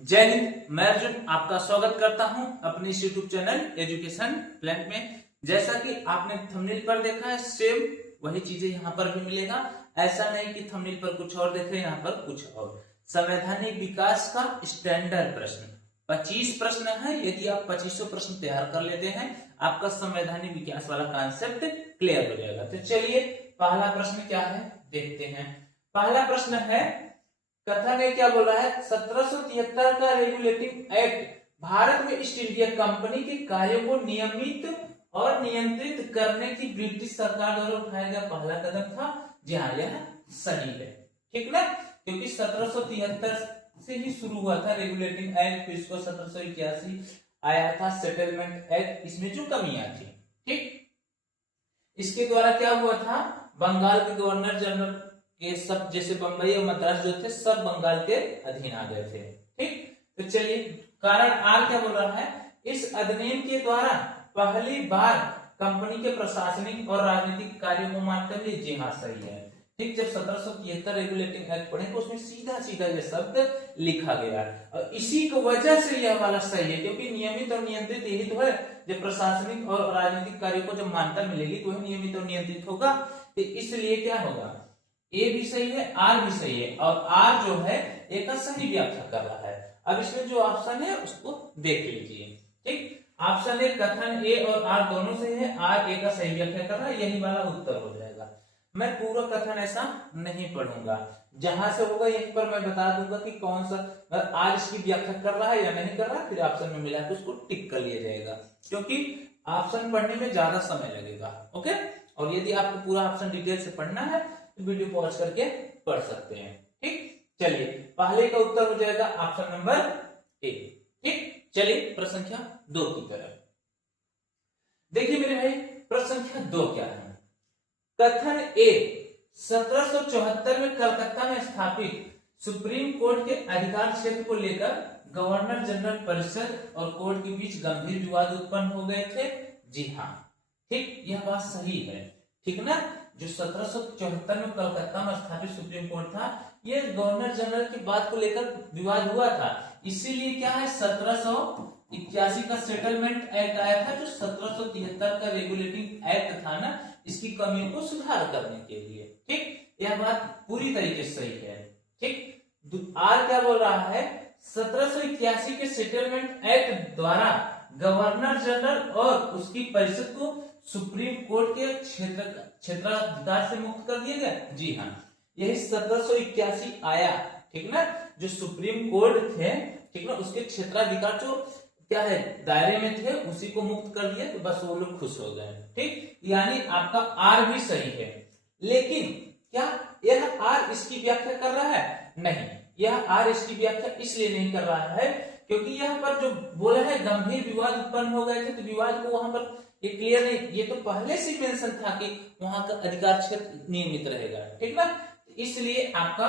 जय हिंद। मैं अर्जुन आपका स्वागत करता हूं अपने इस यूट्यूब चैनल एजुकेशन प्लान में। जैसा कि आपने थंबनेल पर देखा है, सेम वही चीजें यहाँ पर भी मिलेगा। ऐसा नहीं कि थंबनेल पर कुछ और देखे, यहाँ पर कुछ और। संवैधानिक विकास का स्टैंडर्ड प्रश्न 25 प्रश्न है। यदि आप 2500 प्रश्न तैयार कर लेते हैं, आपका संवैधानिक विकास वाला कॉन्सेप्ट क्लियर हो जाएगा। तो चलिए पहला प्रश्न क्या है देखते हैं। पहला प्रश्न है, कथन ने क्या बोला है, 1773 का रेगुलेटिंग एक्ट भारत में ईस्ट इंडिया कंपनी के कार्यों को नियमित और नियंत्रित करने की ब्रिटिश सरकार द्वारा उठाया गया पहला कदम था। जी हाँ, यह सही है, ठीक ना, क्योंकि 1773 से ही शुरू हुआ था रेगुलेटिंग एक्ट, फिर इसको 1781 आया था सेटलमेंट एक्ट, इसमें जो कमियां थी, ठीक। इसके द्वारा क्या हुआ था, बंगाल के गवर्नर जनरल ये सब, जैसे बंबई और मद्रास जो थे, सब बंगाल के अधीन आ गए थे, ठीक। तो चलिए कारण आर क्या बोल रहा है, इस अधिनियम के द्वारा पहली बार कंपनी के प्रशासनिक और राजनीतिक कार्यों को मानते हुए। जी हाँ, सही है, ठीक। जब 1773 रेगुलेटिंग एक्ट पढ़े तो उसमें सीधा सीधा ये शब्द लिखा गया और इसी की वजह से यह वाला सही है, क्योंकि नियमित और नियंत्रित यही तो है। जब प्रशासनिक और राजनीतिक कार्यों को जब मान्यता मिलेगी तो वह नियमित और नियंत्रित होगा। तो इसलिए क्या होगा, ए भी सही है, आर भी सही है, और आर जो है ए का सही व्याख्या कर रहा है। अब इसमें जो ऑप्शन है उसको देख लीजिए, ठीक। ऑप्शन ए कथन ए और आर दोनों सही है, आर ए का सही व्याख्या कर रहा है, यही वाला उत्तर हो जाएगा। मैं पूरा कथन ऐसा नहीं पढ़ूंगा, जहां से होगा यहीं पर मैं बता दूंगा कि कौन सा आज इसकी व्याख्या कर रहा है या नहीं कर रहा, फिर ऑप्शन में मिला तो उसको टिक कर लिया जाएगा, क्योंकि ऑप्शन पढ़ने में ज्यादा समय लगेगा। ओके, और यदि आपको पूरा ऑप्शन डिटेल से पढ़ना है वीडियो पॉज करके पढ़ सकते हैं, ठीक। चलिए पहले का उत्तर हो जाएगा ऑप्शन नंबर ए, ठीक। चलिए प्रश्न संख्या 2 की तरफ देखिए मेरे भाई। प्रश्न संख्या 2 क्या है, कथन ए 1774 में कलकत्ता में स्थापित सुप्रीम कोर्ट के अधिकार क्षेत्र को लेकर गवर्नर जनरल परिषद और कोर्ट के बीच गंभीर विवाद उत्पन्न हो गए थे। जी हाँ, ठीक, यह बात सही है, ठीक ना। जो 1774 में कलकत्ता में स्थापित सुप्रीम कोर्ट था, ये गवर्नर जनरल की बात को लेकर विवाद हुआ था। इसीलिए क्या है, 1781 का सेटलमेंट एक्ट आया था, जो 1773 का रेगुलेटिंग एक्ट था ना, इसकी कमियों को सुधार करने के लिए, ठीक। यह बात पूरी तरीके से सही है, ठीक। आर क्या बोल रहा है, 1781 के सेटलमेंट एक्ट द्वारा गवर्नर जनरल और उसकी परिषद को सुप्रीम कोर्ट के क्षेत्राधिकार से मुक्त कर दिया गया। जी हाँ, यही 1781 आया, ठीक ना। जो सुप्रीम कोर्ट थे, ठीक ना, उसके क्षेत्राधिकार जो क्या है दायरे में थे, उसी को मुक्त कर दिया, तो बस वो लोग खुश हो गए, ठीक। यानी आपका आर भी सही है, लेकिन क्या यह आर इसकी व्याख्या कर रहा है? नहीं, यह आर इसकी व्याख्या इसलिए नहीं कर रहा है क्योंकि यहाँ पर जो बोला है गंभीर विवाद उत्पन्न हो गए थे, तो विवाद को वहां पर ये क्लियर नहीं, ये तो पहले से मेंशन था कि वहां का अधिकार क्षेत्र नियमित रहेगा, ठीक ना। इसलिए आपका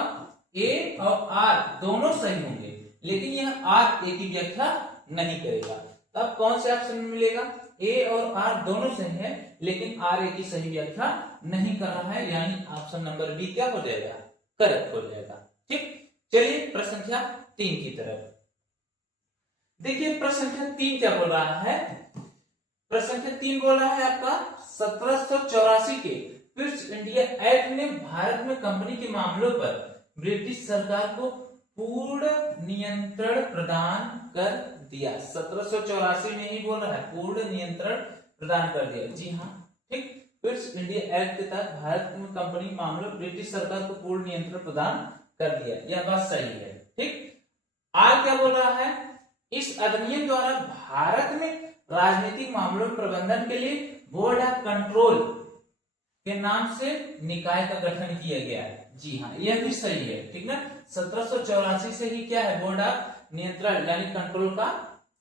ए और आर दोनों सही होंगे, लेकिन यह आर ए की व्याख्या नहीं करेगा। तब कौन से ऑप्शन में मिलेगा, ए और आर दोनों सही है, लेकिन आर ए की सही व्याख्या नहीं कर रहा है, यानी ऑप्शन नंबर बी क्या हो जाएगा, करेक्ट हो जाएगा, ठीक। चलिए प्रश्न संख्या 3 की तरफ देखिए। प्रश्न संख्या 3 क्या बोल रहा है, प्रश्न संख्या 3 बोल रहा है आपका 1784 के ईस्ट इंडिया एक्ट ने भारत में कंपनी के मामलों पर ब्रिटिश सरकार को पूर्ण नियंत्रण प्रदान कर दिया। 1784 में ही बोल रहा है पूर्ण नियंत्रण प्रदान कर दिया। जी हाँ, ठीक। ईस्ट इंडिया एक्ट के तहत भारत में कंपनी मामलों ब्रिटिश सरकार को पूर्ण नियंत्रण प्रदान कर दिया, यह बात सही है, ठीक। आर क्या बोल रहा है, इस अधिनियम द्वारा भारत में राजनीतिक मामलों में प्रबंधन के लिए बोर्ड ऑफ कंट्रोल के नाम से निकाय का गठन किया गया है। जी हाँ, यह भी सही है, ठीक ना। 1784 से ही क्या है, बोर्ड ऑफ नियंत्रण यानी कंट्रोल का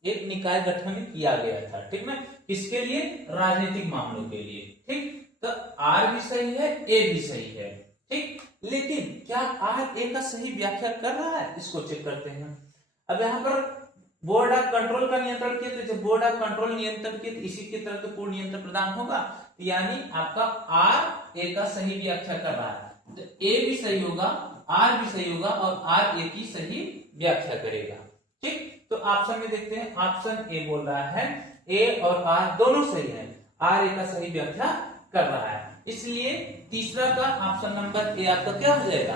एक निकाय गठन किया गया था, ठीक ना। किसके लिए, राजनीतिक मामलों के लिए, ठीक। तो आर भी सही है, ए भी सही है, ठीक। लेकिन क्या आर ए का सही व्याख्या कर रहा है, इसको चेक करते हैं। अब यहाँ पर बोर्ड ऑफ कंट्रोल का नियंत्रण किया, तो जब बोर्ड ऑफ कंट्रोल नियंत्रण किया तो इसी की तरफ तो पूर्ण नियंत्रण प्रदान होगा, यानी आपका आर ए का सही व्याख्या कर रहा है, तो ए भी सही होगा, आर भी सही होगा और आर ए की सही व्याख्या करेगा, ठीक। ऑप्शन में देखते हैं, ऑप्शन ए बोल रहा है ए और आर दोनों सही है, आर ए का सही व्याख्या कर रहा है, इसलिए तीसरा का ऑप्शन नंबर ए आपका क्या हो जाएगा,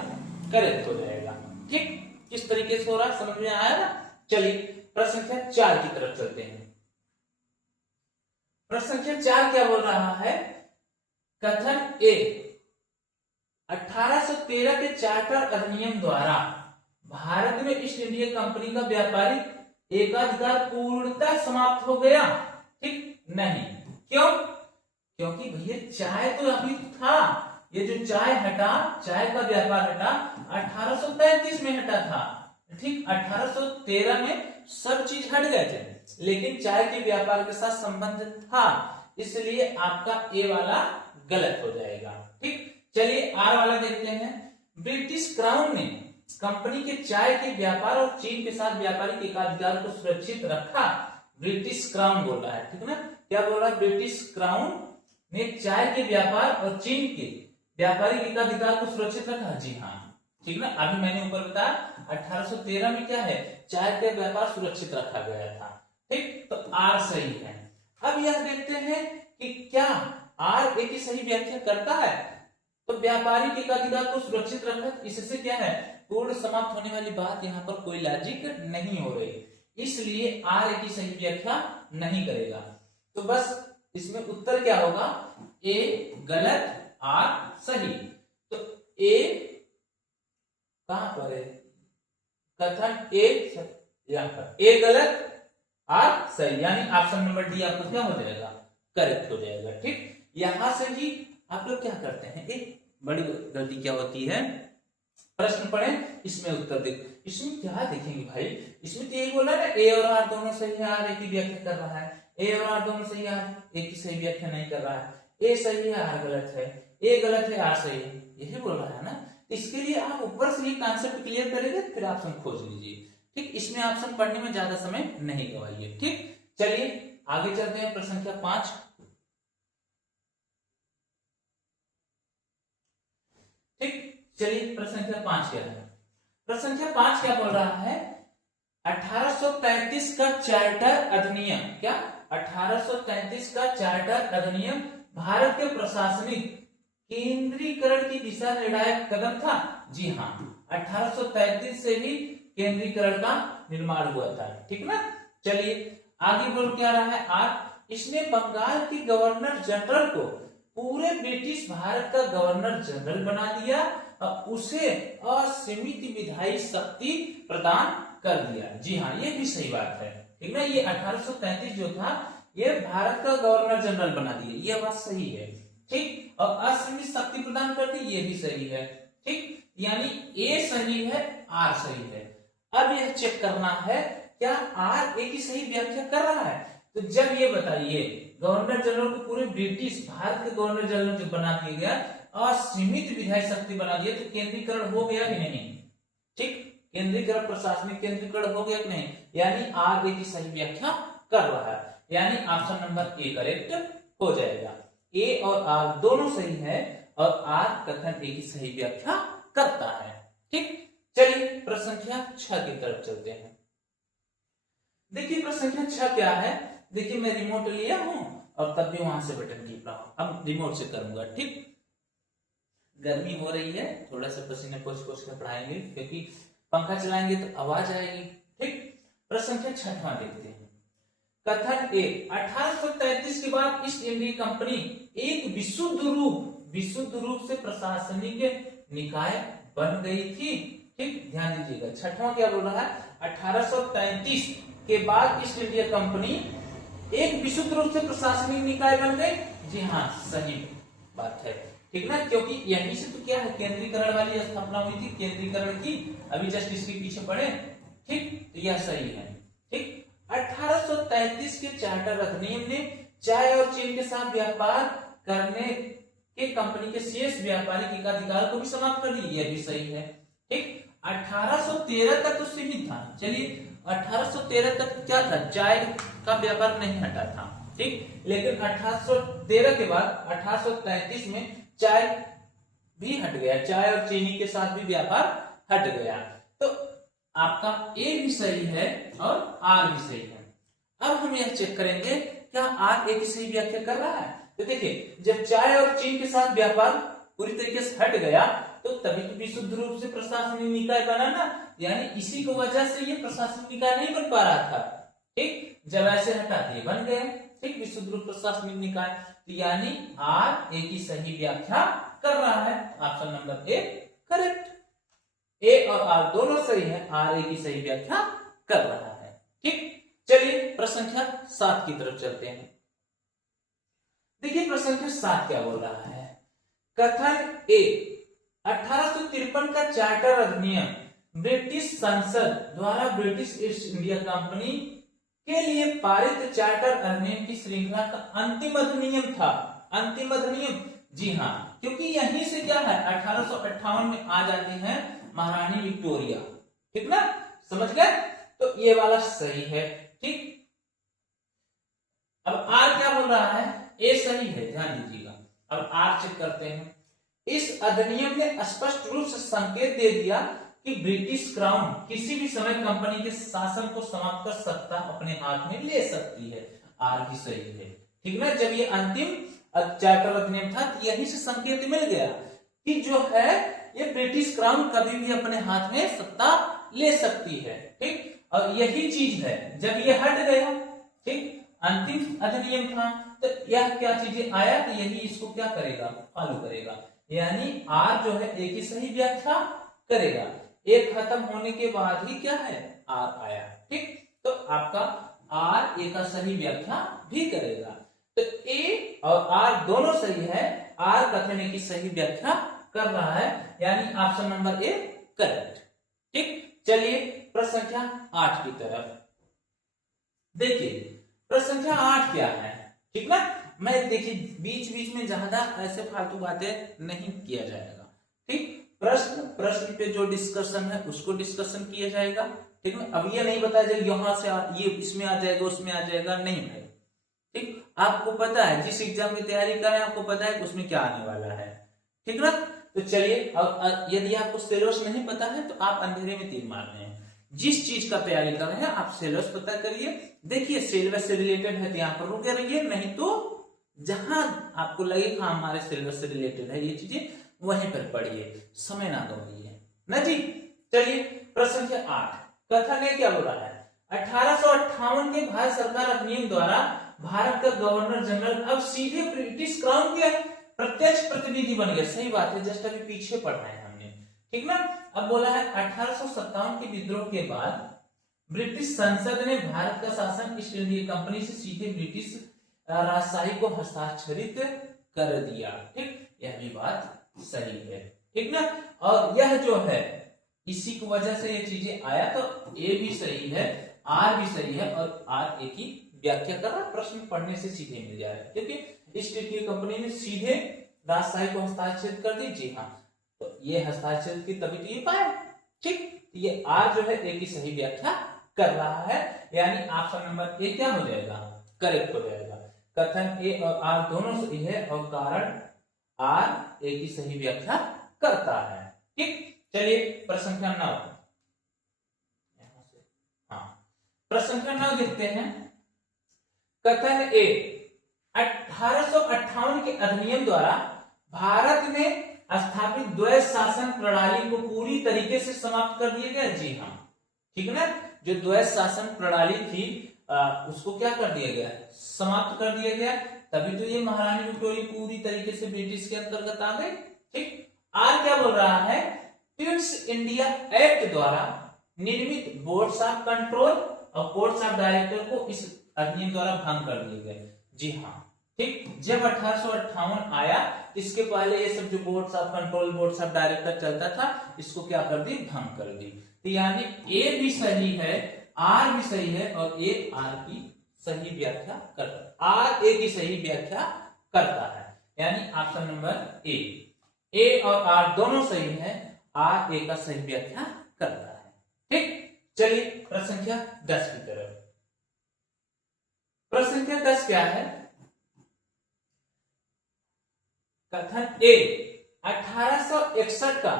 करेक्ट हो जाएगा। ठीक, किस तरीके से हो रहा है समझ में आया ना। चलिए प्रश्न संख्या 4 की तरफ चलते हैं। प्रश्न संख्या 4 क्या बोल रहा है, कथन ए 1813 के चार्टर अधिनियम द्वारा भारत में ईस्ट इंडिया कंपनी का व्यापारिक एकाधिकार पूर्णतः समाप्त हो गया। ठीक, नहीं, क्यों, क्योंकि भैया चाय तो अभी था, ये जो चाय हटा, चाय का व्यापार हटा 1833 में हटा था। ठीक, 1813 में सब चीज हट गए थे, लेकिन चाय के व्यापार के साथ संबंध था, इसलिए आपका ए वाला गलत हो जाएगा। ठीक, चलिए आर वाला देखते हैं। ब्रिटिश क्राउन ने कंपनी के चाय के व्यापार और चीन के साथ व्यापारिक एकाधिकार को सुरक्षित रखा। ब्रिटिश क्राउन बोल रहा है, ठीक ना, क्या बोल रहा है, ब्रिटिश क्राउन ने चाय के व्यापार और चीन के व्यापारिक एकाधिकार को सुरक्षित रखा। जी हाँ, ठीक ना, अभी मैंने ऊपर बताया 1813 में क्या है, चाय का व्यापार सुरक्षित रखा गया था। ठीक, तो आर सही है। अब यह देखते हैं कि क्या आर ए की सही व्याख्या करता है, तो व्यापारिक एकाधिकार को सुरक्षित रखा, इससे क्या है, पूर्ण समाप्त होने वाली बात यहाँ पर कोई लॉजिक नहीं हो रही, इसलिए आर ए की सही व्याख्या नहीं करेगा। तो बस इसमें उत्तर क्या होगा, ए गलत आर सही। तो ए कहां पर है, कथन ए यहाँ पर, ए गलत आर सही, यानी ऑप्शन नंबर डी आपको क्या हो जाएगा, करेक्ट हो जाएगा। ठीक, यहां से ही आप लोग क्या करते हैं, एक बड़ी गलती क्या होती है, प्रश्न पढ़े इसमें उत्तर देख, इसमें क्या देखेंगे भाई, इसमें तो यही बोला ना ए और आर दोनों सही है, आर ए की व्याख्या कर रहा है, ए और आर दोनों सही है, ए की सही व्याख्या नहीं कर रहा है, ए सही है आर गलत है, ए गलत है आर सही है, यही बोल रहा है ना। इसके लिए आप ऊपर से ये कॉन्सेप्ट क्लियर करेंगे, फिर ऑप्शन खोज लीजिए। ठीक, इसमें ऑप्शन पढ़ने में ज्यादा समय नहीं गवाइए। ठीक, चलिए आगे चलते हैं, प्रश्न संख्या 5। ठीक, चलिए प्रश्न संख्या 5 क्या है, प्रश्न संख्या 5 क्या बोल रहा है, 1833 का चार्टर अधिनियम, क्या 1833 का चार्टर अधिनियम भारत के प्रशासनिक केंद्रीकरण की दिशा निर्णायक कदम था। जी हाँ, 1833 से ही केंद्रीकरण का निर्माण हुआ था। ठीक ना, चलिए आगे बोल क्या रहा है, आर इसने बंगाल के गवर्नर जनरल को पूरे ब्रिटिश भारत का गवर्नर जनरल बना दिया और उसे असीमित विधायी शक्ति प्रदान कर दिया। जी हाँ, ये भी सही बात है। ठीक ना, ये 1833 जो था ये भारत का गवर्नर जनरल बना दिया, ये बात सही है। ठीक, और असीमित शक्ति प्रदान कर दी, ये भी सही है। ठीक, यानी ए सही है, आर सही है। अब यह चेक करना है क्या आर ए की सही व्याख्या कर रहा है, तो जब ये बताइए गवर्नर जनरल को पूरे ब्रिटिश भारत के गवर्नर जनरल जो बना दिया गया, असीमित विधायी शक्ति बना दिया, तो केंद्रीकरण हो गया कि नहीं। ठीक, केंद्रीकरण, प्रशासनिक केंद्रीकरण हो गया कि नहीं, यानी आर ए की सही व्याख्या कर रहा है, यानी ऑप्शन नंबर ए करेक्ट हो जाएगा। ए और आर दोनों सही है और आर कथन ए की सही व्याख्या करता है। ठीक, चलिए प्रश्न संख्या 6 की तरफ चलते हैं। देखिए प्रश्न संख्या 6 क्या है, देखिए मैं रिमोट लिया हूं और तब भी वहां से बटन टिप रहा हूं, अब रिमोट से करूंगा। ठीक, गर्मी हो रही है, थोड़ा सा पसीने पोंछ के पढ़ाएंगे, क्योंकि पंखा चलाएंगे तो आवाज आएगी। ठीक, प्रश्न संख्या 6 देखते हैं। कथन ए 1833 के बाद ईस्ट इंडिया कंपनी एक विशुद्ध रूप से प्रशासनिक निकाय बन गई थी। ठीक, ध्यान दीजिएगा, 6वां क्या बोल रहा है, 1833 के बाद ईस्ट इंडिया कंपनी एक विशुद्ध रूप से प्रशासनिक निकाय बन गई। जी हाँ, सही बात है। ठीक ना, क्योंकि यहीं से तो क्या है, केंद्रीकरण वाली स्थापना हुई थी, केंद्रीकरण की, अभी जस्ट इसके पीछे पड़े। ठीक, तो यह सही है। ठीक, 1833 के चार्टर अधिनियम ने चाय और चीन के साथ व्यापार करने के कंपनी के शेष व्यापारिक एकाधिकार को भी समाप्त कर दिया, यह भी सही है। ठीक, 1813 तक तो सीमित था। चलिए 1813 तक क्या था, चाय का व्यापार नहीं हटा था। ठीक, लेकिन 1813 के बाद 1833 में चाय भी हट गया, चाय और चीनी के साथ भी व्यापार हट गया। तो आपका ए भी सही है और आर भी सही है। अब हम यह चेक करेंगे क्या आर ए की सही व्याख्या कर रहा है। तो देखिए, जब चाय और चीन के साथ व्यापार पूरी तरीके से हट गया तो तभी तो विशुद्ध रूप से प्रशासनिक निकाय बना ना, यानी इसी की वजह से ये प्रशासनिक निकाय नहीं बन पा रहा था। ठीक, जब ऐसे हटा दिए बन गए, ठीक, विशुद्ध रूप प्रशासनिक निकाय। तो यानी आर ए की सही व्याख्या कर रहा है। Option number A correct. A और आर दोनों सही है, आर ए की सही व्याख्या कर रहा है। ठीक, चलिए प्रश्न संख्या 7 की तरफ चलते हैं। देखिए प्रश्न संख्या 7 क्या बोल रहा है। कथन ए, 1853 का चार्टर अधिनियम ब्रिटिश संसद द्वारा ब्रिटिश ईस्ट इंडिया कंपनी के लिए पारित चार्टर अधिनियम की श्रृंखला का अंतिम अधिनियम था। अंतिम अधिनियम, जी हाँ, क्योंकि यहीं से क्या है 1858 में आ जाती है महारानी विक्टोरिया। ठीक ना, समझ गए। तो ये वाला सही है। ठीक, अब आर क्या बोल रहा है, ए सही है, ध्यान दीजिएगा। अब आर चेक करते हैं। इस अधिनियम ने स्पष्ट रूप से संकेत दे दिया कि ब्रिटिश क्राउन किसी भी समय कंपनी के शासन को समाप्त कर सकता, अपने हाथ में ले सकती है। आर भी सही है। ठीक ना, जब ये अंतिम चार्टर अधिनियम था तो यही से संकेत मिल गया कि जो है ये ब्रिटिश क्राउन कभी भी अपने हाथ में सत्ता ले सकती है। ठीक, और यही चीज है जब ये हट गया, ठीक, अंतिम अधिनियम था, तो यह क्या चीजें आया तो यही इसको क्या करेगा, फॉलो करेगा। यानी आर जो है ए की सही व्याख्या करेगा। ए खत्म होने के बाद ही क्या है आर आया। ठीक, तो आपका आर ए का सही व्याख्या भी करेगा। तो ए और आर दोनों सही है, आर कथन ए की सही व्याख्या कर रहा है, यानी ऑप्शन नंबर ए करेक्ट। ठीक, चलिए प्रश्न संख्या 8 की तरफ देखिए। प्रश्न संख्या 8 क्या है, ठीक ना। मैं देखिए बीच बीच में ज्यादा ऐसे फालतू बातें नहीं किया जाएगा। ठीक, प्रश्न पे जो डिस्कशन है उसको डिस्कशन किया जाएगा। ठीक है, अब ये नहीं बताया जाएगा यहां से ये इसमें आ जाएगा उसमें आ जाएगा, नहीं भाई। ठीक, आपको पता है जिस एग्जाम की तैयारी कर रहे हैं आपको पता है कि उसमें क्या आने वाला है। ठीक ना, तो चलिए अब यदि आपको सिलेबस नहीं पता है तो आप अंधेरे में तीर मार रहे हैं। जिस चीज का तैयारी कर रहे हैं आप सिलेबस पता करिए। देखिए सिलेबस से रिलेटेड है तो यहाँ पर रुके रहिए, नहीं तो जहां आपको लगे हाँ हमारे सिलेबस से रिलेटेड है ये चीजें वहीं पर पढ़िए, समय ना गवाइए ना जी। चलिए प्रश्न संख्या 8 कथन है क्या हो रहा है। 1858 के भारत सरकार अधिनियम द्वारा भारत का गवर्नर जनरल अब सीधे ब्रिटिश क्राउन के प्रत्यक्ष प्रतिनिधि बन गया। सही बात है, जस्ट अभी पीछे पढ़ा है हमने। ठीक ना, अब बोला है 1857 के विद्रोह के बाद ब्रिटिश संसद ने भारत का शासन ईस्ट इंडिया कंपनी से सीधे ब्रिटिश राजशाही को हस्ताक्षरित कर दिया। ठीक, यह भी बात सही है। ठीक ना, और यह जो है इसी की वजह से ये चीजें आया, तो ए भी सही है, आर भी सही है, और आर ए की व्याख्या कर रहा। प्रश्न पढ़ने से सीधे मिल जा रहा है क्योंकि ईस्ट इंडिया कंपनी ने सीधे राजशाही को हस्ताक्षरित कर दी। जी हाँ, तो ये हस्ताक्षरित की तभी तो ये पाया। ठीक, ये आर जो है ए की सही व्याख्या कर रहा है, यानी ऑप्शन नंबर ए क्या हो जाएगा, करेक्ट हो जाएगा। कथन ए और आर दोनों सही है और कारण आर ए की सही व्याख्या करता है। ठीक, चलिए प्रश्न संख्या 9, हाँ प्रश्न संख्या 9 देखते हैं। कथन ए, 1858 के अधिनियम द्वारा भारत में स्थापित द्वैध शासन प्रणाली को पूरी तरीके से समाप्त कर दिया गया। जी हाँ, ठीक है ना, जो द्वैध शासन प्रणाली थी उसको क्या कर दिया गया, समाप्त कर दिया गया। तभी तो ये महारानी विक्टोरिया पूरी तरीके से ब्रिटिश के अंतर्गत आ गई। ठीक, आर क्या बोल रहा है, ट्वीट्स इंडिया एक्ट द्वारा निर्मित बोर्ड्स ऑफ कंट्रोल और बोर्ड्स ऑफ डायरेक्टर को इस अधिनियम द्वारा भंग कर दिए गए। जी हाँ, ठीक, जब 1858 आया इसके पहले ये सब जो boards of control boards of director चलता था इसको क्या कर दी, भंग कर दी। तो यानी ए भी सही है, आर भी सही है, और ए आर की सही व्याख्या करता है, आर ए की सही व्याख्या करता है, यानी ऑप्शन नंबर ए और आर दोनों सही है, आर ए का सही व्याख्या करता है। ठीक, चलिए प्रश्न संख्या 10 की तरफ। प्रश्न संख्या 10 क्या है, कथन ए, 1861 का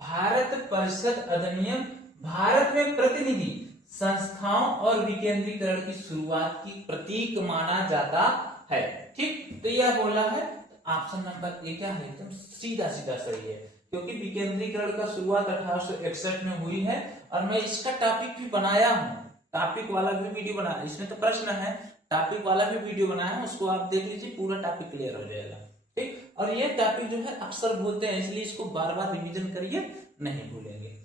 भारत परिषद अधिनियम भारत में प्रतिनिधि संस्थाओं और विकेंद्रीकरण की शुरुआत की प्रतीक माना जाता है। ठीक, तो यह बोला है ऑप्शन नंबर ए क्या है, एकदम सीधा सीधा सही है, क्योंकि विकेंद्रीकरण का शुरुआत 1861 में हुई है। और मैं इसका टॉपिक भी बनाया हूँ, टॉपिक वाला भी वीडियो बनाया, इसमें तो प्रश्न है, टॉपिक वाला भी वीडियो बनाया है, उसको आप देख लीजिए, पूरा टॉपिक क्लियर हो जाएगा। ठीक, और ये टॉपिक जो है अक्सर भूलते हैं, इसलिए इसको बार बार रिवीजन करिए, नहीं भूलेंगे।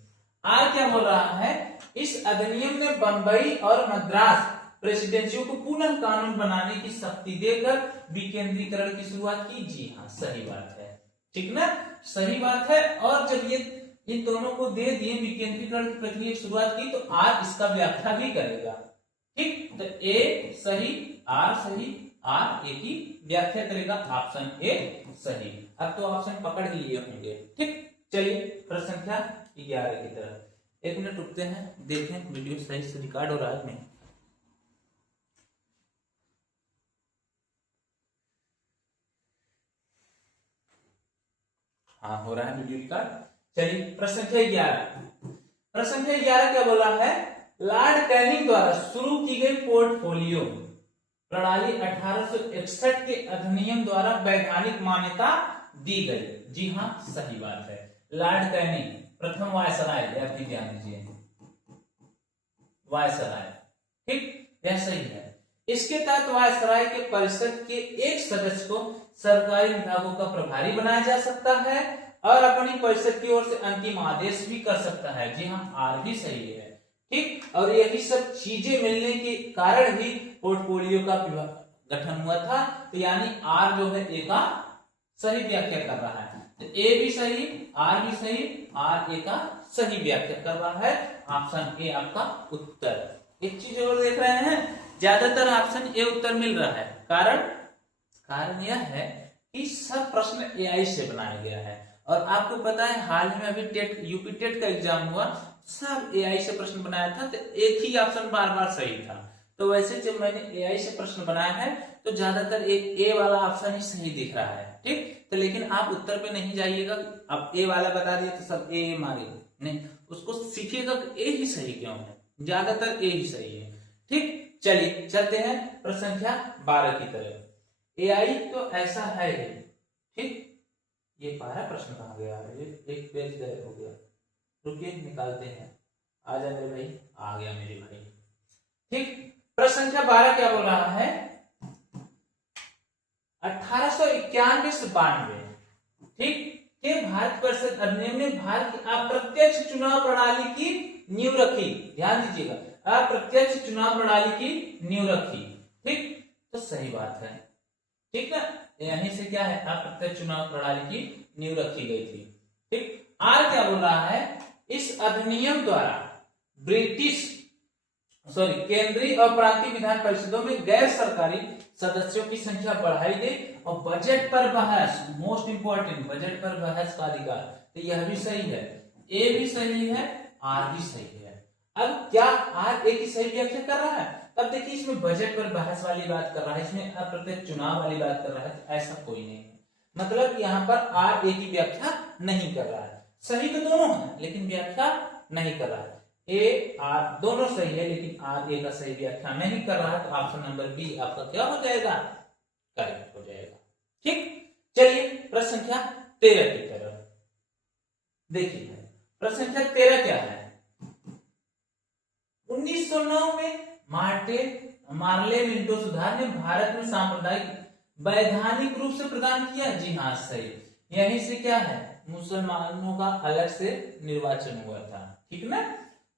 आज क्या बोल रहा है, इस अधिनियम ने बंबई और मद्रास प्रेसिडेंसियों को पुनः कानून बनाने की शक्ति देकर विकेंद्रीकरण की शुरुआत की। जी हाँ, सही बात है, ठीक ना, सही बात है। और जब ये इन दोनों को दे दिए, विकेंद्रीकरण की प्रक्रिया की शुरुआत की, तो आर इसका व्याख्या भी करेगा। ठीक, तो ए सही, आर सही, आर ए की व्याख्या करेगा, ऑप्शन ए सही। अब तो ऑप्शन पकड़ ही लिए होंगे। ठीक, चलिए प्रश्न संख्या 11 की तरफ 1 मिनट रुकते हैं, देखें वीडियो सही से रिकॉर्ड हो रहा है नहीं। हाँ, हो रहा है वीडियो रिकॉर्ड। चलिए प्रश्न संख्या 11। प्रश्न संख्या 11 क्या बोला है, लॉर्ड कैनिंग द्वारा शुरू की गई पोर्टफोलियो प्रणाली 1861 के अधिनियम द्वारा वैधानिक मान्यता दी गई। जी हाँ, सही बात है, लॉर्ड कैनिंग प्रथम वायसराय, आप भी ध्यान दीजिए, वायसराय। ठीक, यह सही है। इसके तहत वायसराय के परिषद के एक सदस्य को सरकारी विभागों का प्रभारी बनाया जा सकता है और अपनी परिषद की ओर से अंतिम आदेश भी कर सकता है। जी हाँ, आर भी सही है। ठीक, और यही सब चीजें मिलने के कारण ही पोर्टफोलियो का गठन हुआ था। तो यानी आर जो है ए का सही व्याख्या कर रहा है, तो ए भी सही, आर भी सही, आर ए का सही व्याख्या कर रहा है, ऑप्शन ए आपका उत्तर। एक चीज और देख रहे हैं, ज्यादातर ऑप्शन ए उत्तर मिल रहा है, कारण यह है कि सब प्रश्न एआई से बनाया गया है। और आपको पता है हाल में अभी टेट, यूपी टेट का एग्जाम हुआ, सब एआई से प्रश्न बनाया था, तो एक ही ऑप्शन बार बार सही था। तो वैसे जब मैंने एआई से प्रश्न बनाया है तो ज्यादातर एक ए वाला ऑप्शन ही सही दिख रहा है। ठीक, तो लेकिन आप उत्तर पे नहीं जाइएगा, अब ए वाला बता दिया तो सब ए मारेगा, नहीं, उसको सीखिएगा ए ही सही क्यों है, ज्यादातर ए ही सही है। ठीक, चलिए चलते हैं प्रश्न संख्या 12 की तरफ। एआई तो ऐसा है, ठीक, ये 12 प्रश्न कहाँ गया है, एक पेज गए हो गया, रुकिए निकालते हैं, आ जाए मेरे भाई, आ गया मेरे भाई। ठीक, प्रश्न संख्या 12 क्या बोल रहा है, 1891 से 92 ठीक के भारत परिषद अधिनियम ने भारत की अप्रत्यक्ष चुनाव प्रणाली की नींव रखी। ध्यान दीजिएगा, अप्रत्यक्ष चुनाव प्रणाली की नींव रखी। ठीक, तो सही बात है, ठीक ना, यहीं से क्या है, अप्रत्यक्ष चुनाव प्रणाली की नींव रखी गई थी। ठीक, आर क्या बोल रहा है, इस अधिनियम द्वारा केंद्रीय और प्रांतीय विधान परिषदों में गैर सरकारी सदस्यों की संख्या बढ़ाई गई और बजट पर बहस, मोस्ट इंपोर्टेंट, बजट पर बहस का अधिकार। तो यह भी सही है, ए भी सही है, आर भी सही है। अब क्या आर ए की सही व्याख्या कर रहा है, तब देखिए इसमें बजट पर बहस वाली बात कर रहा है, इसमें अप्रत्यक्ष चुनाव वाली बात कर रहा है, तो ऐसा कोई नहीं है, मतलब यहाँ पर आर ए की व्याख्या नहीं कर रहा है। सही तो दोनों है लेकिन व्याख्या नहीं कर रहा है, ए आर दोनों सही है लेकिन आर ए का सही व्याख्या नहीं कर रहा है, तो ऑप्शन नंबर बी आपका क्या हो जाएगा, करेक्ट हो जाएगा। ठीक, चलिए प्रश्न संख्या 13 की तरफ देखिए, प्रश्न संख्या 13 क्या है, 1909 में मार्ले मिंटो सुधार ने भारत में सांप्रदायिक वैधानिक रूप से प्रदान किया। जी हाँ, सही, यहीं से क्या है, मुसलमानों का अलग से निर्वाचन हुआ था। ठीक ना,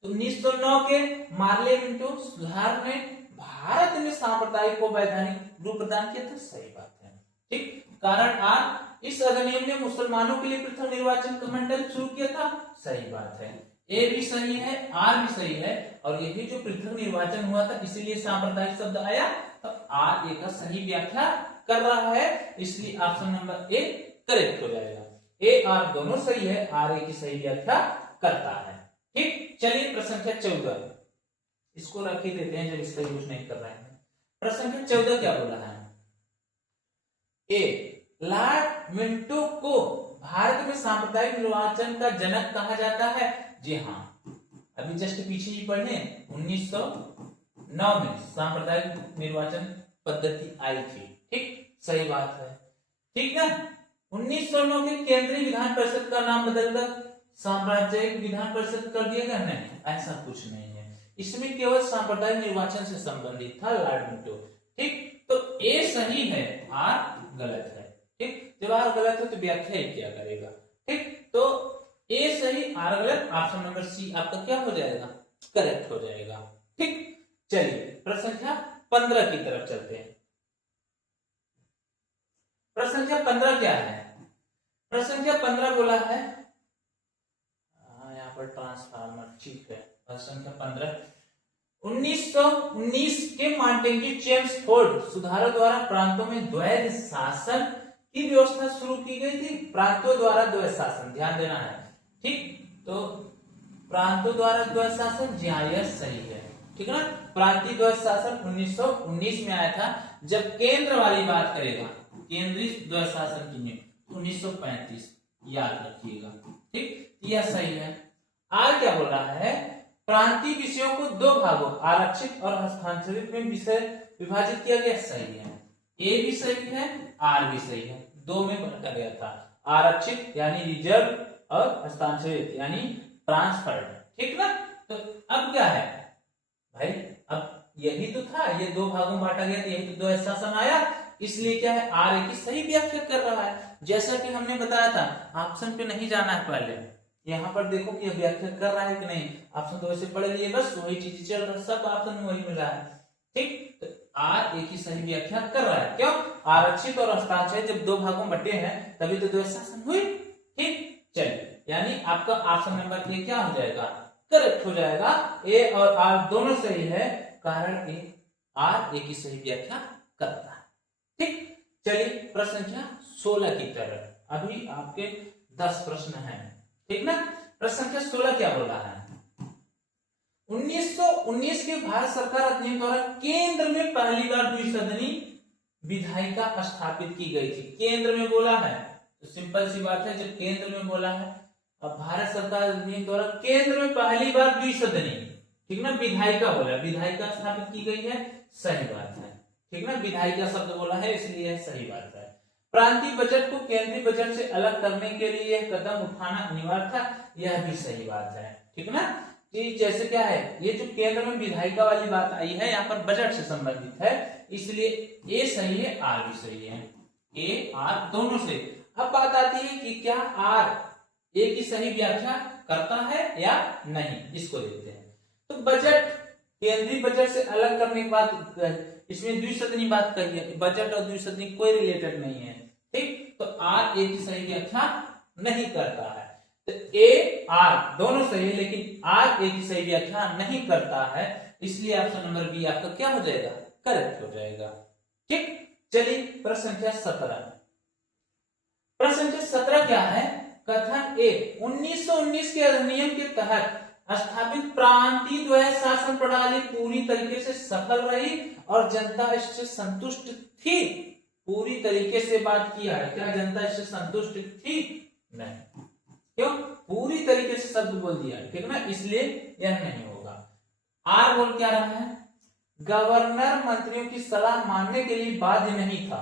तो 1909 के मार्ले मिंटो सुधार ने भारत में सांप्रदायिक को वैधानिक रूप प्रदान किया था, सही बात है। ठीक, कारण आर, इस अधिनियम ने मुसलमानों के लिए पृथक निर्वाचन का मंडल शुरू किया था, सही बात है, ए भी सही है, आर भी सही है, और यही जो पृथक निर्वाचन हुआ था इसीलिए सांप्रदायिक शब्द आया, तो आर ए का सही व्याख्या कर रहा है, इसलिए ऑप्शन नंबर ए करेक्ट हो जाएगा। ए आर दोनों सही है, आर ए की सही व्याख्या करता है। ठीक, चलिए प्रश्न संख्या 14, इसको रख ही देते हैं जब इसका यूज नहीं कर रहे हैं। प्रश्न संख्या 14 क्या बोला है, ए लॉर्ड मिंटो को भारत में सांप्रदायिक निर्वाचन का जनक कहा जाता है। जी हाँ, अभी जस्ट पीछे ही पढ़े 1909 में सांप्रदायिक निर्वाचन पद्धति आई थी। ठीक, सही बात है। ठीक है, 1909 के केंद्रीय विधान परिषद का नाम बदलकर साम्राज्यिक विधान परिषद कर दिया गया। नहीं, ऐसा कुछ नहीं है, इसमें केवल सांप्रदायिक निर्वाचन से संबंधित था लॉर्ड मिंटो। ठीक, तो ए सही है, आर गलत है। ठीक, जब आर गलत है तो व्याख्या ही क्या करेगा। ठीक, तो ए सही आर गलत, ऑप्शन नंबर सी आपका क्या हो जाएगा, करेक्ट हो जाएगा। ठीक, चलिए प्रश्न संख्या 15 की तरफ चलते हैं। प्रश्न संख्या 15 क्या है? प्रश्न संख्या 15 बोला है, यहाँ पर ट्रांसफार्मर। ठीक है, प्रश्न संख्या 15 1919 के मॉन्टेग्यू चेम्सफोर्ड सुधारों द्वारा प्रांतों में द्वैध शासन की व्यवस्था शुरू की गई थी। प्रांतों द्वारा द्वैध शासन, ध्यान देना है। ठीक, तो प्रांतों द्वारा द्वैध शासन, जी हाँ यह सही है। ठीक है ना, प्रांतीय द्वैध शासन 1919 में आया था। जब केंद्र वाली बात करेगा, केंद्रीय द्वैध शासन की में 1935, याद रखिएगा। ठीक, यह सही है। आर क्या बोल रहा है, प्रांतीय विषयों को दो भागों आरक्षित और हस्तांतरित में विषय विभाजित किया गया। सही है, ए भी सही है, आर भी सही है। दो में बांटा गया था, आरक्षित यानी रिजर्व और हस्तांतरित यानी ट्रांसफर्ड। ठीक ना, तो अब क्या है भाई, अब यही तो था, ये दो भागों में बांटा गया, यही तो द्वैध शासन आया, इसलिए क्या है आर ए की सही व्याख्या कर रहा है। जैसा कि हमने बताया था, ऑप्शन पे नहीं जाना है, पहले यहाँ पर देखो कि व्याख्या कर रहा है कि नहीं। ऑप्शन तो वैसे पढ़ लिए, बस वही चीज चल रहा है, सब ऑप्शन में वही मिला है। ठीक, तो आर ए की सही व्याख्या कर रहा है। क्यों, आरक्षित और हस्तांतरित जब दो भागों में बटे हैं तभी तो द्वैध शासन हुई। ठीक, चलिए, यानी आपका ऑप्शन नंबर ए क्या हो जाएगा, करेक्ट हो जाएगा। ए और आर दोनों सही है, कारण ए आर ए की सही व्याख्या करता है। ठीक, चलिए प्रश्न संख्या 16 की तरफ। अभी आपके 10 प्रश्न हैं। ठीक ना, प्रश्न संख्या 16 क्या बोल रहा है, 1919 के भारत सरकार अधिनियम द्वारा केंद्र में पहली बार द्विसदनी विधायिका स्थापित की गई थी। केंद्र में बोला है तो सिंपल सी बात है, जब केंद्र में बोला है, अब भारत सरकार अधिनियम द्वारा केंद्र में पहली बार द्विसदनी, ठीक ना, विधायिका बोला, विधायिका स्थापित की गई है, सही बात है। ठीक ना, विधायिका शब्द बोला है इसलिए सही बात है। प्रांतीय बजट को केंद्रीय बजट से अलग करने के लिए यह कदम उठाना अनिवार्य था, यह भी सही बात है। ठीक ना, कि जैसे क्या है, ये जो केंद्र में विधायिका वाली बात आई है, यहाँ पर बजट से संबंधित है, इसलिए ए सही है, आर भी सही है, ए आर दोनों से। अब बात आती है कि क्या आर ए की सही व्याख्या करता है या नहीं, इसको देखते हैं। तो बजट केंद्रीय बजट से अलग करने के बाद इसमें द्विसदनी बात कही है, बजट और द्विसदनी कोई रिलेटेड नहीं है। ठीक, तो आर ए की सही व्याख्या नहीं करता है। तो ए आर दोनों सही है, लेकिन आर ए की सही व्याख्या नहीं करता है, इसलिए ऑप्शन नंबर बी आपका क्या हो जाएगा, करेक्ट हो जाएगा। ठीक, चलिए प्रश्न संख्या 17। प्रश्न संख्या 17 क्या है, कथन ए 1919 के अधिनियम के तहत स्थापित प्रांतीय द्वैध शासन प्रणाली पूरी तरीके से सफल रही और जनता इससे संतुष्ट थी। पूरी तरीके से बात किया है, क्या जनता इससे संतुष्ट थी, नहीं। क्यों, पूरी तरीके से शब्द बोल दिया, ठीक ना, इसलिए यह नहीं होगा। आर बोल क्या रहा है, गवर्नर मंत्रियों की सलाह मानने के लिए बाध्य नहीं था,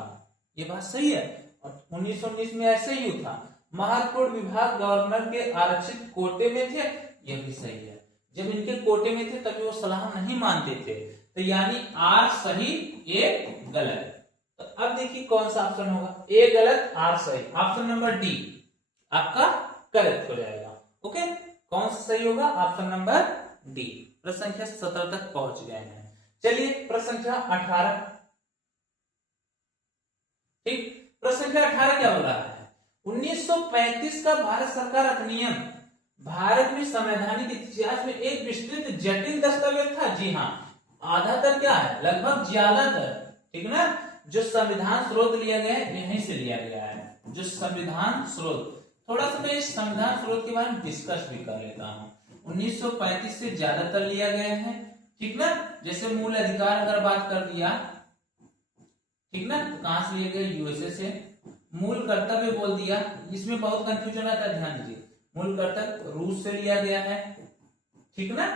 ये बात सही है, और 1919 में ऐसे ही था। महत्वपूर्ण विभाग गवर्नर के आरक्षित कोटे में थे, यह भी सही है, जब इनके कोटे में थे तभी वो सलाह नहीं मानते थे, तो यानी आर सही ए गलत। तो अब देखिए कौन सा ऑप्शन होगा, ए गलत आर सही, ऑप्शन नंबर डी आपका करेक्ट हो जाएगा। ओके, कौन सा सही होगा, ऑप्शन नंबर डी। प्रश्न संख्या 17 तक पहुंच गए हैं। चलिए प्रश्न संख्या 18। ठीक, प्रश्न संख्या 18 क्या हो रहा है, 1935 का भारत सरकार अधिनियम भारत में संवैधानिक इतिहास में एक विस्तृत जटिल दस्तावेज था। जी हाँ, आधातर क्या है, लगभग ज्यादातर, ठीक ना, जो संविधान स्रोत लिया गया है यहीं से लिया गया है, जो संविधान स्रोत। थोड़ा सा मैं इस संविधान स्रोत के बारे में डिस्कस भी कर लेता हूँ। 1935 से ज्यादातर लिया गया है, ठीक ना, जैसे मूल अधिकार अगर बात कर दिया, ठीक ना, तो कहां से लिए गए, यूएसए से। मूल कर्तव्य बोल दिया, इसमें बहुत कंफ्यूजन आता है, ध्यान दीजिए। मूल कर्तव्य रूस से लिया गया है, ठीक ना।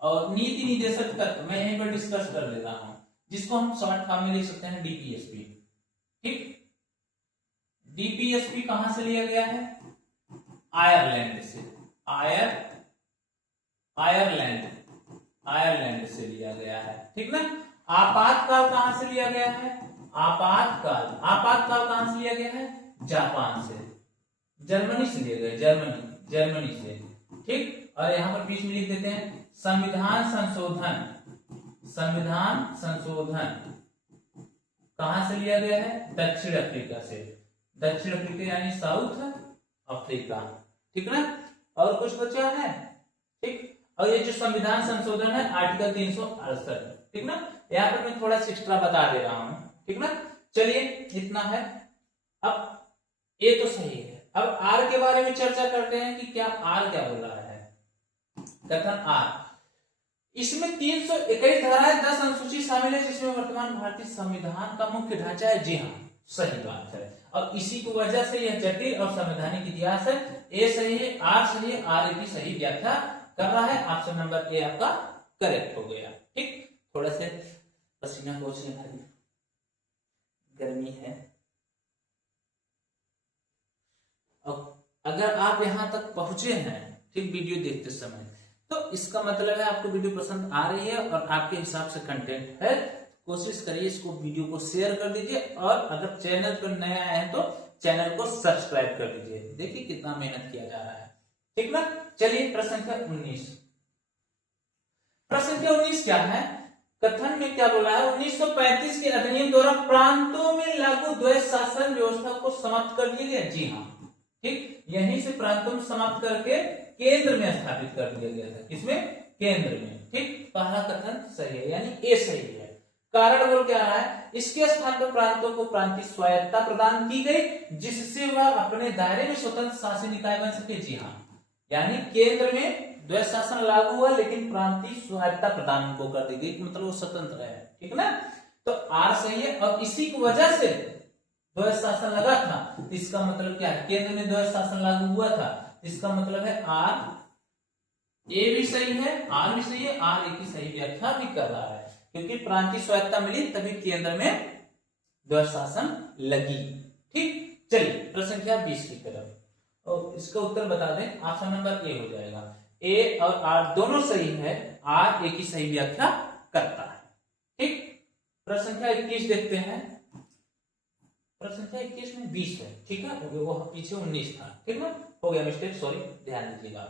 और नीति निदेशक तत्व मैं यहीं पर डिस्कस कर लेता हूं, जिसको हम शॉर्ट फॉर्म में लिख सकते हैं डीपीएसपी। ठीक, डीपीएसपी कहां से लिया गया है? आयरलैंड से। आयरलैंड से लिया गया है। ठीक ना। आपातकाल कहां से लिया गया है? आपातकाल कहां से लिया गया है? जापान से, जर्मनी से लिया गया, जर्मनी से। ठीक, और यहां पर बीच में लिख देते हैं संविधान संशोधन कहां से लिया गया है? दक्षिण अफ्रीका से। दक्षिण अफ्रीका यानी साउथ अफ्रीका। ठीक ना। और कुछ बचा है? ठीक, और ये जो संविधान संशोधन है आर्टिकल 368। ठीक ना। यहाँ पर मैं थोड़ा एक्स्ट्रा बता दे रहा हूं। ठीक ना। चलिए इतना है। अब ये तो सही है। अब आर के बारे में चर्चा करते हैं कि क्या आर क्या बोल रहा है। कथन आर, इसमें 321 धाराएं 10 अनुसूची शामिल है, जिसमें वर्तमान भारतीय संविधान का मुख्य ढांचा है। जी हाँ, सही बात है। और इसी की वजह से यह जटिल और संवैधानिक इतिहास है। ए सही है, आर सही है, आर की सही व्याख्या कर रहा है। ऑप्शन नंबर ए आपका करेक्ट हो गया। ठीक, थोड़ा से पसीना पोंछने भाई, गर्मी है। अब अगर आप यहां तक पहुंचे हैं ठीक वीडियो देखते समय, तो इसका मतलब है आपको वीडियो पसंद आ रही है और आपके हिसाब से कंटेंट है। कोशिश करिए इसको वीडियो को शेयर कर दीजिए, और अगर चैनल पर नया है तो चैनल को सब्सक्राइब कर दीजिए। देखिए कितना मेहनत किया जा रहा है। ठीक ना। चलिए प्रश्न संख्या 19। प्रश्न संख्या 19 क्या है? कथन में क्या बोला है? 1935 के अधिनियम द्वारा प्रांतों में लागू द्वैध शासन व्यवस्था को समाप्त कर दिया गया। जी हाँ, ठीक, यहीं से प्रांतों में समाप्त करके केंद्र में स्थापित कर दिया गया था। किसमें? केंद्र में। ठीक, पहला कथन सही है, यानी ए सही है। कारण बोल क्या रहा है? इसके स्थान पर प्रांतों को प्रांतीय स्वायत्तता प्रदान की गई, जिससे वह अपने दायरे में स्वतंत्र शासी निकाय बन सके। जी हाँ, यानी केंद्र में द्वैध शासन लागू हुआ, लेकिन प्रांतीय स्वायत्तता प्रदान उनको कर दी गई, मतलब वो स्वतंत्र है। ठीक ना। तो आर सही है, और इसी की वजह से द्वैध शासन लगा था। इसका मतलब क्या है? केंद्र में द्वैध शासन लागू हुआ था। इसका मतलब है आर ए भी सही है, आर भी सही है, आर ए की सही व्याख्या भी कर रहा है, क्योंकि प्रांतीय स्वायत्तता मिली तभी केंद्र में द्वैध शासन लगी। ठीक, चलिए प्रश्न संख्या 20 की तरफ, और इसका उत्तर बता दें। ऑप्शन नंबर ए हो जाएगा। ए और आर दोनों सही है, आर ए की सही व्याख्या करता है। ठीक, प्रश्न संख्या 21 देखते हैं। प्रश्न संख्या 21 में 20 है। ठीक है, वो पीछे 19 था। ठीक ना, हो गया मिस्टेक, सॉरी, ध्यान दीजिएगा।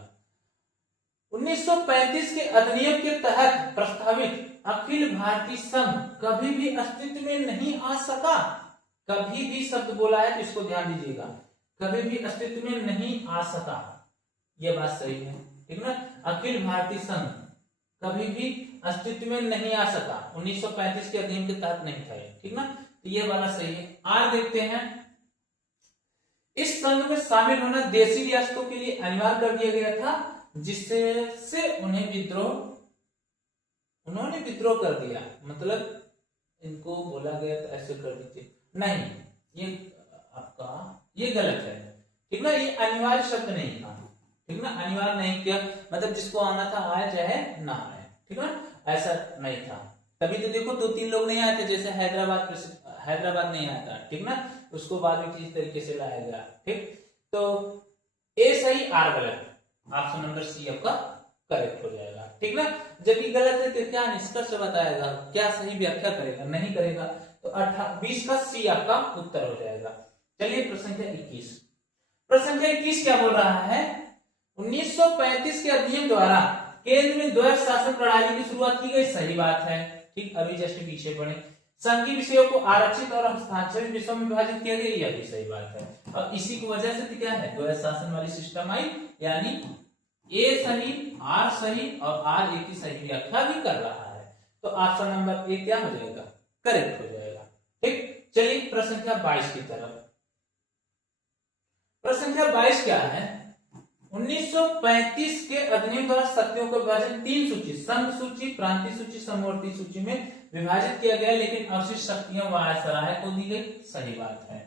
1935 के अधिनियम के तहत प्रस्तावित अखिल भारतीय संघ कभी भी अस्तित्व में नहीं आ सका। कभी भी शब्द बोला है तो इसको ध्यान दीजिएगा, कभी भी अस्तित्व में नहीं आ सका, यह बात सही है। ठीक ना। अखिल भारतीय संघ कभी भी अस्तित्व में नहीं आ सका, 1935 के अधिनियम के तहत नहीं था। ठीक ना, तो ये वाला सही है। आर देखते हैं। इस संघ में शामिल होना देशी रियासतों के लिए अनिवार्य कर दिया गया था, जिससे उन्होंने विद्रोह कर दिया। मतलब इनको बोला गया था ऐसे कर दीजिए, नहीं, ये आपका ये गलत है। ठीक ना, ये अनिवार्य शब्द नहीं था। ठीक ना, अनिवार्य नहीं किया, मतलब जिसको आना था आए चाहे ना आए। ठीक ना, ऐसा नहीं था। तभी तो देखो 2-3 लोग नहीं आए थे, जैसे हैदराबाद नहीं आया था। ठीक ना, उसको बाद में किस तरीके से लाया गया। ठीक, तो ए सही, आर गलत। ऑप्शन नंबर सी आपका करेक्ट हो जाएगा। ठीक ना, जबकि गलत है तो क्या निष्कर्ष बताएगा, क्या सही व्याख्या करेगा? नहीं करेगा। तो 20 का सी आपका उत्तर हो जाएगा। चलिए प्रश्न संख्या 21। प्रश्न संख्या 21 क्या बोल रहा है? 1935 के अधिनियम द्वारा केंद्र में द्वैध शासन प्रणाली की शुरुआत की गई। सही बात है। ठीक, अभी जस्ट पीछे पढ़े। संघीय विषयों को आरक्षित और हस्ताक्षरित विषयों में विभाजित किया गया, यह भी सही बात है। और इसी की वजह से क्या है? द्वैध शासन वाली सिस्टम आई, यानी ए सही, आर सही, और आर ए की सही व्याख्या भी कर रहा है। तो ऑप्शन नंबर ए क्या हो जाएगा? करेक्ट हो जाएगा। ठीक, चलिए प्रश्न संख्या 22 की तरफ। प्रश्न संख्या 22 क्या है? 1935 के अधिनियम द्वारा शक्तियों को विभाजन 3 सूची, संघ सूची, प्रांतीय सूची, समवर्ती सूची में विभाजित किया गया, लेकिन अवशिष्ट शक्तियां वायसराय को दी गई। सही बात है।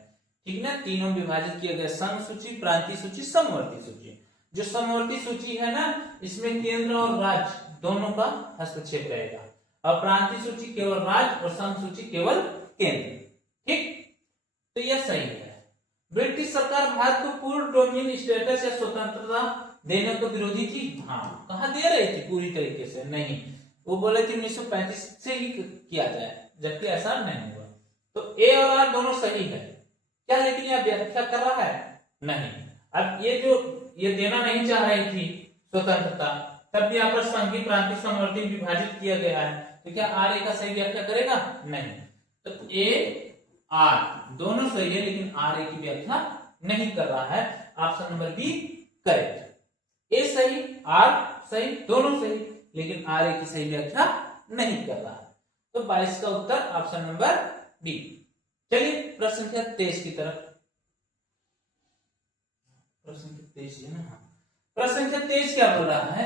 ठीक ना, तीनों विभाजित किया गया, संघ सूची, प्रांतीय सूची, समवर्ती सूची। जो समवर्ती सूची है ना, इसमें केंद्र और राज्य दोनों का हस्तक्षेप रहेगा, और प्रांतीय सूची केवल राज्य और संघ सूची केवल केंद्र। ठीक, तो यह सही है। ब्रिटिश सरकार भारत को पूर्ण डोमिनियन स्टेटस या स्वतंत्रता देने को विरोधी थी। हाँ, कहा दे रही थी पूरी तरीके से नहीं, वो बोले थे 1935 से ही किया जाए, जबकि ऐसा नहीं हुआ। तो ए और आर दोनों सही है क्या, लेकिन यह व्याख्या कर रहा है नहीं। अब ये जो ये देना नहीं चाह रही थी स्वतंत्रता, तब भी यहाँ पर संघीय प्रांतीय समवर्ती विभाजित किया गया है, तो क्या आर ए का सही व्याख्या करेगा? नहीं। तो ए आर दोनों सही है, लेकिन आर ए की व्याख्या नहीं कर रहा है। Option number B correct. A सही, आर सही, दोनों सही, लेकिन आर ए की सही व्याख्या नहीं कर रहा है। तो 22 का उत्तर ऑप्शन नंबर बी। चलिए प्रश्न संख्या 23 की तरफ। प्रश्न संख्या 23 है ना? प्रश्न संख्या 23 क्या बोल रहा है?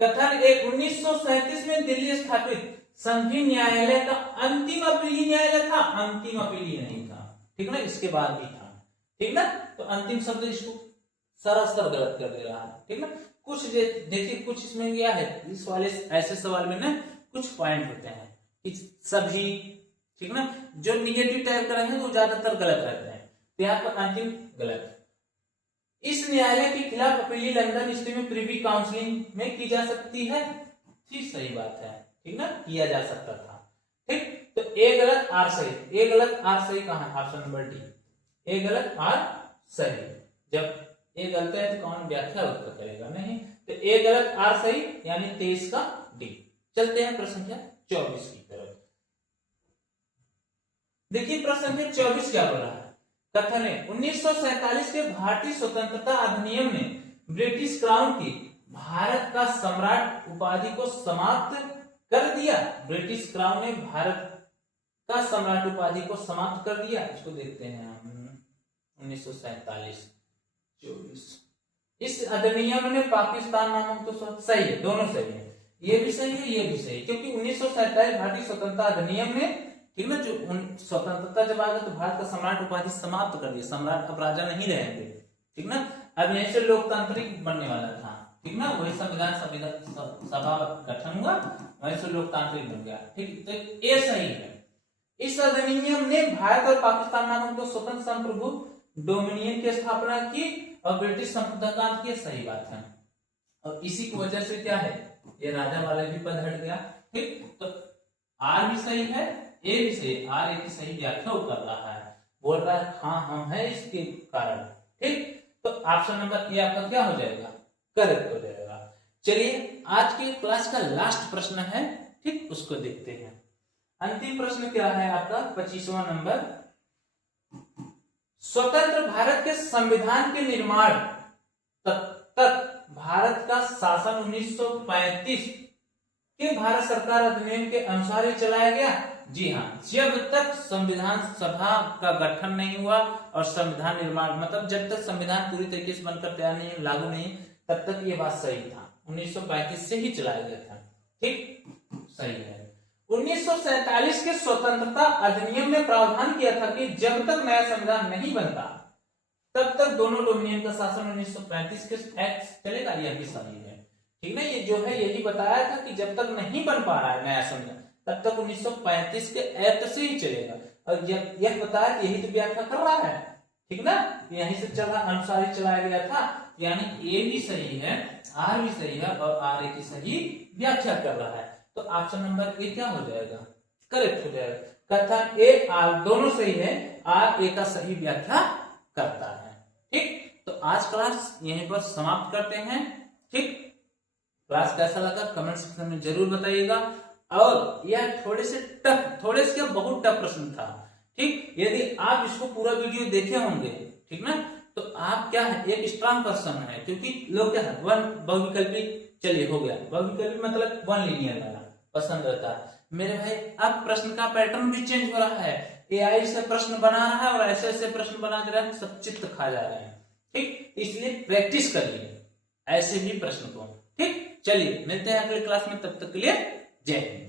कथन 1937 में दिल्ली स्थापित संघीय न्यायालय का अंतिम अपीलीय न्यायालय था। अंतिम अपीलीय नहीं था, ठीक ना, इसके बाद भी था, ठीक ना। तो अंतिम शब्द इसको सरासर गलत कर दे रहा है, ठीक ना। कुछ देखिए, कुछ इसमें क्या है, इस वाले ऐसे सवाल में ना कुछ पॉइंट होते हैं कि सभी, ठीक ना, जो निगेटिव टाइप का रहेंगे वो ज्यादातर गलत रहते हैं। तो यहाँ पर अंतिम गलत। इस न्यायालय के खिलाफ अपीलीय लंदन स्थिति में प्रिवी काउंसिलिंग में की जा सकती है। ठीक, सही बात है, ठीक ना, किया जा सकता था। ठीक, तो ए गलत आर सही। ए गलत आर सही कहां है? Option number D. ए गलत आर सही। जब ए गलत है तो कौन व्याख्या उसका करेगा? नहीं। तो ए गलत आर सही, यानी 23 का डी। चलते हैं प्रश्न संख्या 24 की तरफ। देखिए प्रश्न संख्या 24 क्या बोल रहा है? कथन है 1947 के भारतीय स्वतंत्रता अधिनियम ने ब्रिटिश क्राउन की भारत का सम्राट उपाधि को समाप्त कर दिया। ब्रिटिश क्राउन ने भारत का सम्राट उपाधि को समाप्त कर दिया। इसको देखते हैं हम। 1947 24। इस अधिनियम ने पाकिस्तान नामक तो सही है, दोनों सही है, ये भी सही है, ये भी सही है, क्योंकि 1947 भारतीय स्वतंत्रता अधिनियम ने, ठीक ना, जो स्वतंत्रता जब आ गई तो भारत का सम्राट उपाधि समाप्त कर दिया। सम्राट अब राजा नहीं रहेंगे, ठीक ना। अब यहीं से लोकतांत्रिक बनने वाला था, ठीक ना, वही संविधान सभा गठन हुआ, वहीं से लोकतांत्रिक बन गया। ठीक, तो ये सही है। इस अधिनियम ने भारत और पाकिस्तान नामक दो स्वतंत्र संप्रभु डोमिनियन की स्थापना की और ब्रिटिश संप्रभुता की। सही बात है, और इसी की वजह से क्या है, ये राजा वाले भी पद हट गया। ठीक, तो आर भी सही है, ए भी सही, आर ए की सही व्याख्या कर रहा है, बोल रहा है हाँ हम है इसके कारण। ठीक, तो ऑप्शन नंबर ए आपका क्या हो जाएगा? करेक्ट हो जाएगा। चलिए आज के क्लास का लास्ट प्रश्न है, ठीक, उसको देखते हैं। अंतिम प्रश्न क्या है आपका? 25वां नंबर। स्वतंत्र भारत के संविधान के निर्माण तक भारत का शासन 1935 के भारत सरकार अधिनियम के अनुसार ही चलाया गया। जी हाँ, जब तक संविधान सभा का गठन नहीं हुआ और संविधान निर्माण, मतलब जब तक संविधान पूरी तरीके से बनकर तैयार नहीं, लागू नहीं, तब तक ये बात सही था। 1935 से ही चलाया गया था। ठीक, सही है। 1947 के स्वतंत्रता अधिनियम ने प्रावधान किया था कि जब तक नया संविधान नहीं बनता तब तक दोनों डोमिनियन का शासन 1935 के एक्ट चलेगा। यह भी सही है, ठीक ना। ये जो है यही बताया था कि जब तक नहीं बन पा रहा है नया संविधान तब तक 1935 के एक्ट से ही चलेगा, और यह बताया यही तो व्याख्या कर रहा है, ठीक ना, यहीं से चला अनुसार ही चलाया गया था। यानी ए भी सही है, आर भी सही है, और आर ए की सही व्याख्या कर रहा है। तो ऑप्शन नंबर ए क्या हो जाएगा? करेक्ट हो जाएगा। कथन ए आर दोनों सही है, आर ए का सही व्याख्या करता है। ठीक, तो आज क्लास यहीं पर समाप्त करते हैं। ठीक, क्लास कैसा लगा कमेंट सेक्शन में जरूर बताइएगा। और यह थोड़े से क्या बहुत टफ प्रश्न था। ठीक, यदि आप इसको पूरा वीडियो देखे होंगे, ठीक ना, तो आप क्या है, एक स्ट्रांग पर्सन है, क्योंकि लोग क्या है वन बहुविकल्पी, चलिए हो गया बहुविकल्पी मतलब वन लीनियर वाला पसंद रहता है। मेरे भाई अब प्रश्न का पैटर्न भी चेंज हो रहा है, एआई से प्रश्न बना रहा है और ऐसे ऐसे प्रश्न बना दे रहा है, सब चित्त खा जा रहे हैं। ठीक, इसलिए प्रैक्टिस करिए ऐसे भी प्रश्न को। ठीक, चलिए मिलते हैं अगले क्लास में, तब तक के लिए जय हिंद।